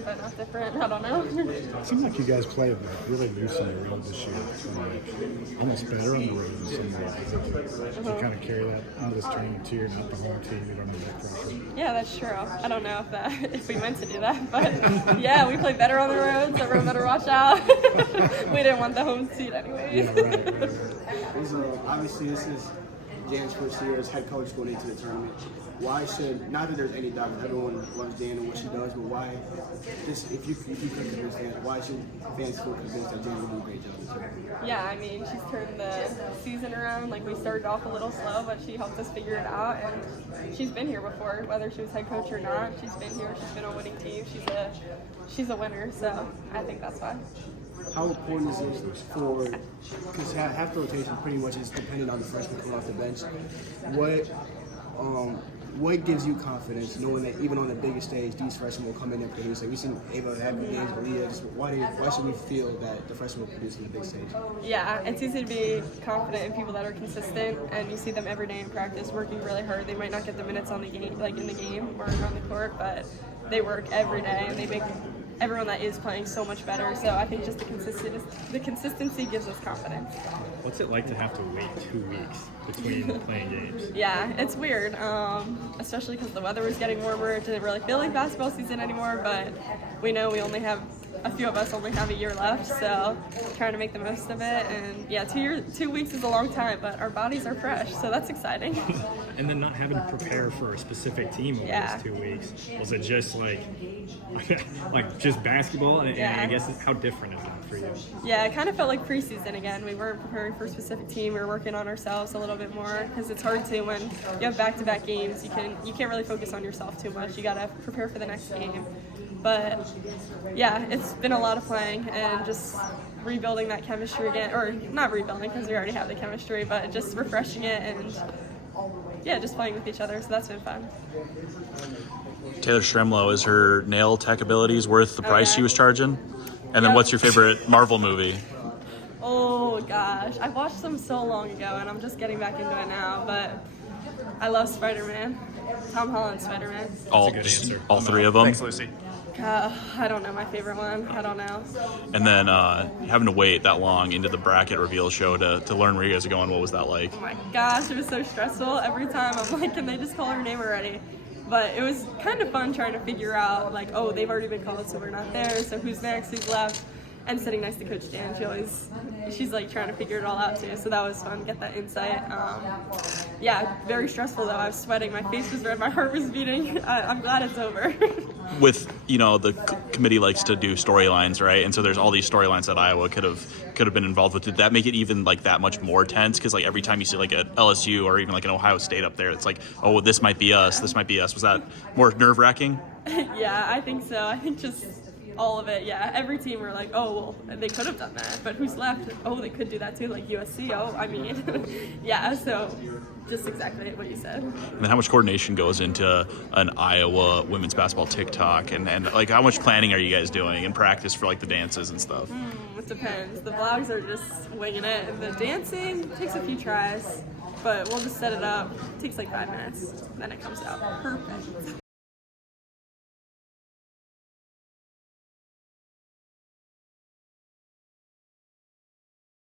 similar but not different. I don't know. It seems like you guys play really loose on the road this year. Almost better on the road in some ways. You kind of carry that into this tournament too. You're not the home team. You don't need that pressure. Yeah, that's true. I don't know if we meant to do that, but yeah, we play better on the road, so everyone better watch out. We didn't want the home seat anyway. Yeah, right. Obviously, this is Dan's first year as head coach going into the tournament. Why should, not that there's any doubt, everyone loves Dan and what she does, but why, if you could convince fans, why should fans feel convinced that Dan will do a great job this year? Yeah, I mean, she's turned the season around. Like, we started off a little slow, but she helped us figure it out, and she's been here before, whether she was head coach or not. She's been here. She's been on winning teams. She's a winner, so I think that's why. How important is it for, because half the rotation pretty much is dependent on the freshmen coming off the bench, what gives you confidence knowing that even on the biggest stage, these freshmen will come in and produce? Like, we've seen Ava have good games, Leah. Why should we feel that the freshmen will produce on the big stage? Yeah, it's easy to be confident in people that are consistent, and you see them every day in practice working really hard. They might not get the minutes on the game, like in the game or on the court, but they work every day, and they make everyone that is playing so much better. So I think just the consistency gives us confidence. What's it like to have to wait 2 weeks between playing games? Yeah, it's weird, especially because the weather was getting warmer. It didn't really feel like basketball season anymore, but we know a few of us only have a year left, so trying to make the most of it. And yeah, 2 weeks is a long time, but our bodies are fresh, so that's exciting. And then not having to prepare for a specific team over those 2 weeks. Was it just like just basketball? And I guess how different is that for you? Yeah, it kind of felt like preseason again. We weren't preparing for a specific team. We were working on ourselves a little bit more, because it's hard to when you have back-to-back games. You can't really focus on yourself too much. You got to prepare for the next game. But yeah, it's been a lot of playing and just rebuilding that chemistry again, or not rebuilding because we already have the chemistry, but just refreshing it and yeah, just playing with each other. So that's been fun. Taylor Stremlow, is her nail tech abilities worth the price she was charging? And then what's your favorite Marvel movie? Oh gosh, I watched them so long ago and I'm just getting back into it now, but I love Spider-Man. Tom Holland's Spider-Man. All three of them? Thanks, Lucy. I don't know my favorite one. I don't know. And then having to wait that long into the bracket reveal show to learn where you guys are going, what was that like? Oh my gosh, it was so stressful. Every time I'm like, can they just call her name already? But it was kind of fun trying to figure out, like, oh, they've already been called, so we're not there, so who's next, who's left? And sitting next to Coach Dan, she's like trying to figure it all out too, so that was fun, get that insight. Yeah, very stressful though. I was sweating, my face was red, my heart was beating. I'm glad it's over. With, the committee likes to do storylines, right? And so there's all these storylines that Iowa could have been involved with. Did that make it even like that much more tense? Because like every time you see like an LSU or even like an Ohio State up there, it's like, oh, this might be us. This might be us. Was that more nerve-wracking? Yeah, I think so. I think just all of it, yeah. Every team were like, oh, well, they could have done that, but who's left? Oh, they could do that too, like USC. Oh, I mean, yeah, so just exactly what you said. And then how much coordination goes into an Iowa women's basketball TikTok, and like how much planning are you guys doing in practice for like the dances and stuff? It depends. The vlogs are just winging it. The dancing takes a few tries, but we'll just set it up. It takes like 5 minutes, then it comes out perfect.